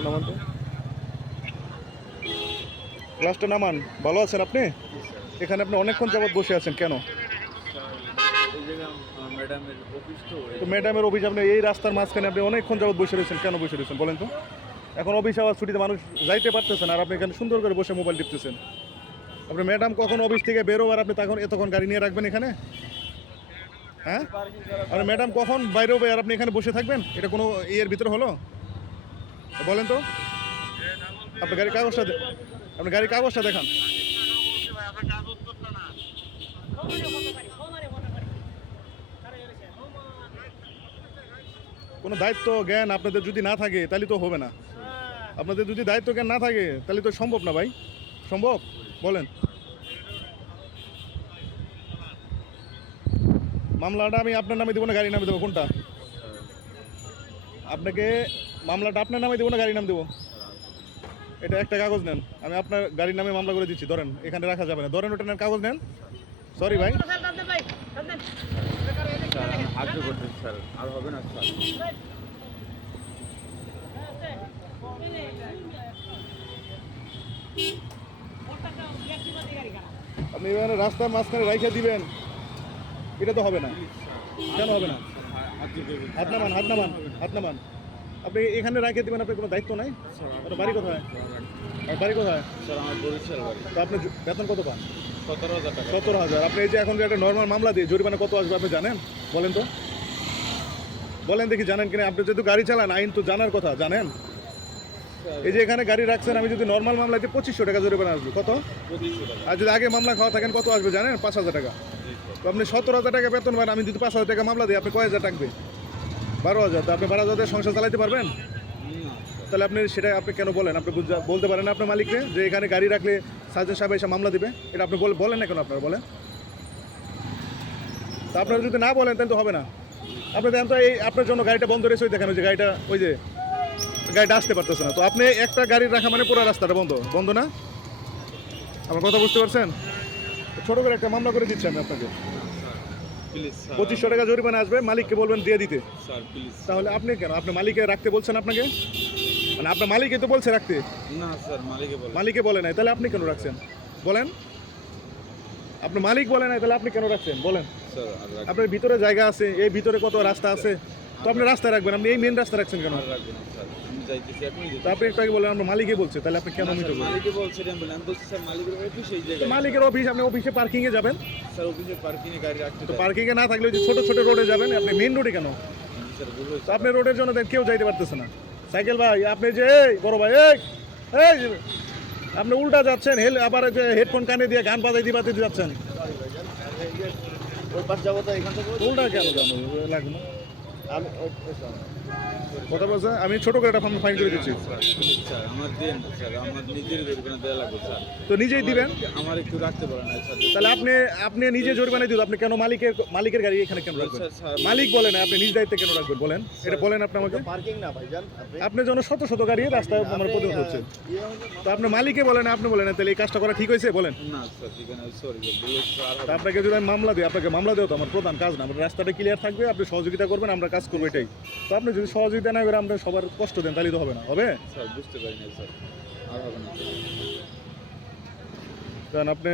গ্লাসটা নামান তো, গ্লাসটা নামান। ভালো আছেন আপনি? এখানে আপনি অনেকক্ষণ যাবত বসে আছেন কেন? তো ম্যাডামের অফিস, আপনি এই রাস্তার মাঝখানে আপনি অনেকক্ষণ যাবত বসে রয়েছেন, কেন বসে রয়েছেন বলেন তো? এখন অফিস আওয়ার ছুটিতে মানুষ যাইতে পারতেছেন আর আপনি এখানে সুন্দর করে বসে মোবাইল টিপতেছেন। আপনি ম্যাডাম কখন অফিস থেকে বেরোবার আপনি তখন এতক্ষণ গাড়ি নিয়ে রাখবেন এখানে? হ্যাঁ, আর ম্যাডাম কখন বাইরে হবে আর আপনি এখানে বসে থাকবেন? এটা কোনো ইয়ের ভিতরে হলো? বলেন তো, আপনার গাড়ির কাগজটা আপনার গাড়ির কাগজটা দেখান। কোনো দায়িত্ব জ্ঞান আপনাদের যদি না থাকে তাহলে তো হবে না। আপনাদের যদি দায়িত্ব জ্ঞান না থাকে তাহলে তো সম্ভব না ভাই। সম্ভব? বলেন। মামলাটা আমি আপনার নামে দেবো না গাড়ির নামে দেবো, কোনটা? আপনাকে মামলাটা আপনার নামে দেবো না গাড়ির নাম দেবো? এটা একটা কাগজ নেন, আমি আপনার গাড়ির নামে মামলা করে দিচ্ছি। ধরেন, এখানে রাখা যাবে না, ধরেন ওটা নেন, কাগজ নেন। সরি ভাই, স্যার আর হবে না স্যার। আপনি এখানে রাস্তার মাঝখানে রাইখা দিবেন, এটা তো হবে না। কেন হবে না? হাত নামান, হাত নামান, হাত নামান। আপনি এখানে রাইখে দিবেন, আপনার কোনো দায়িত্ব নাই? আপনার বাড়ি কোথায়? আর বাড়ি কোথায়? স্যার আমার বরিশাল বাড়ি। তো আপনি বেতন কত পান? 17,000 টাকা। 17,000। আপনি এই যে এখন যে একটা নর্মাল মামলা দিয়ে জরিমানা কত আসবে আপনি জানেন? বলেন তো, বলেন দেখি জানেন কিনা। আপনি যেহেতু গাড়ি চালান, আইন তো জানার কথা, জানেন? এই যে এখানে গাড়ি রাখছেন, আমি যদি নর্মাল মামলাতে 2500 টাকা জরিমানা আসবে, কত? 2500 টাকা। আর যদি আগে মামলা খাওয়া থাকেন কত আসবে জানেন? 5,000 টাকা। তো আপনি 17,000 টাকা বেতন পান, আমি যদি 5,000 টাকা মামলা দিই আপনি কয় হাজার টাকবে? 12,000। তো আপনি 12,000 সংসার চালাতে পারবেন? তাহলে আপনি সেটা আপনি কেন বলেন? আপনি বলতে পারেন না আপনার মালিককে যে এখানে গাড়ি রাখলে সার্জন সাহেব এসে মামলা দিবে? এটা আপনি বলেন না কেন? আপনারা বলেন। তা আপনারা যদি না বলেন তাহলে তো হবে না। আপনি দেখেন তো, এই আপনার জন্য গাড়িটা বন্ধ রয়েছে, ওই দেখেন ওই যে গাড়িটা, ওই যে গাড়িটা আসতে পারতেছে না। তো আপনি একটা গাড়ি রাখা মানে পুরো রাস্তাটা বন্ধ, বন্ধ না? আমার কথা বুঝতে পারছেন? ছোট করে একটা মামলা করে দিচ্ছি আমি আপনাকে। Please sir. 2500 টাকা জরিমানা আসবে, মালিককে বলবেন দিয়ে দিতে। Sir please. তাহলে আপনি কেন? আপনি মালিককে রাখতে বলছেন আপনাকে, মানে আপনার মালিকই তো বলছে রাখতে। না স্যার, মালিকে বলে। মালিকে বলে নাই, তাহলে আপনি কেন রাখছেন বলেন? আপনার মালিক বলে নাই, তাহলে আপনি কেন রাখছেন বলেন? স্যার আর আপনার ভিতরে জায়গা আছে, এই ভিতরে কত রাস্তা আছে, তো আপনি রাস্তায় রাখবেন। আপনি এই মেন রাস্তা রাখছেন কেন? রাখবেন না স্যার, আমি যাইতেছি এখনই। তো আপনি একটু আগে বলেন আমার মালিকই বলছে, তাহলে আপনি কেন মিটে বলবেন? মালিকে বলছে, আমি বলছি স্যার মালিকের অফিস এই জায়গায়। মালিকের অফিস, আপনি অফিসে পার্কিং এ যাবেন। স্যার অফিসে পার্কিং এ গাড়ি রাখতে তো দেয়। পার্কিং এ না থাকলে ওই যে ছোট ছোট রোডে যাবেন, আপনি মেন রোডে কেন? স্যার ভুল হয়েছে। তো আপনি রোডের জন্য দেন কেউ যাইতে পারতেছে না। সাইকেল ভাই, আপনি যে এই বড় ভাই, এই এই যে আপনি উল্টা যাচ্ছেন, আবার যে হেডফোন কানে দিয়ে গান বাজাইতে যাচ্ছেন, ওই পাশ যাবো তো এখান থেকে। উল্টা কেন জানো লাগবে না? আমি কথা বলছে, আমি ছোট করে একটা ফাইন করে দিচ্ছি। স্যার আমার দেন না স্যার, আমার নিজের জরিমানা দেওয়া লাগবে স্যার। তো নিজেই দিবেন। আমার একটু রাখতে পারেন না স্যার। তাহলে আপনি নিজে জরিমানা দিবেন, আপনি কেন মালিকের গাড়ি এখানে কেন রাখবেন? মালিক বলে না, আপনি নিজ দায়িত্বে কেন রাখবেন বলেন? এটা বলেন আপনি আমাকে। পার্কিং না ভাইজান, আপনার জন্য শত শত গাড়ি রাস্তায় আমার প্রতিরোধ হচ্ছে, তো আপনি মালিকে বলেন, আপনি বলেন না, তাহলে এই কাজটা করা ঠিক হয়েছে বলেন? না স্যার ঠিক আছে, সরি স্যার। তা আপনাকে যদি আমি মামলা দিই, আপনাকে মামলা দেওয়া তো আমার প্রধান কাজ না। আমার রাস্তাটা ক্লিয়ার থাকবে, আপনি সহযোগিতা করবেন, আমরা কাজ করবো, এটাই। তো আপনি যদি সহযোগিতা না করে আমরা সবার কষ্ট দেন তাহলে তো হবে না, হবে? স্যার বুঝতে পারি না স্যার, আর হবে না স্যার। কারণ আপনি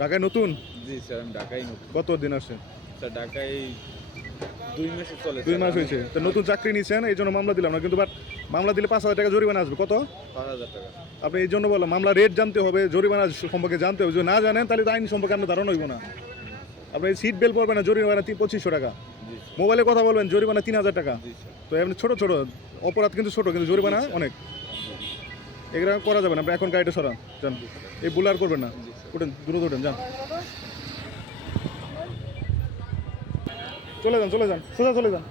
ঢাকায় নতুন? জি স্যার আমি ঢাকায় নতুন। কত দিন আসেন? স্যার ঢাকায় 2 মাসে চলে। 2 মাস হয়েছে। তো নতুন চাকরি নিয়েছেন, এই জন্য মামলা দিলাম না, কিন্তু বাট মামলা দিলে 5,000 টাকা জরিমানা আসবে। কত? 5,000 টাকা। আপনি এই জন্য বললাম মামলা রেট জানতে হবে, জরিমানা সম্পর্কে জানতে হবে। যদি না জানেন তাহলে তো আইন সম্পর্কে আপনার ধারণা হইব না। আপনি সিট বেল্ট পরবেন না, জরিমানা 2500 টাকা। জি মোবাইলে কথা বলবেন, জরিমানা 3,000 টাকা। জি স্যার। তো এমনি ছোট ছোট অপরাধ কিন্তু ছোট, কিন্তু জরিমানা অনেক। এগুলো করা যাবে না। আপনি এখন গাড়িটা সরান, যান। এই ভুল আর করবেন না। উঠেন, দ্রুত উঠেন, যান। চলে যান, সোজা চলে যান।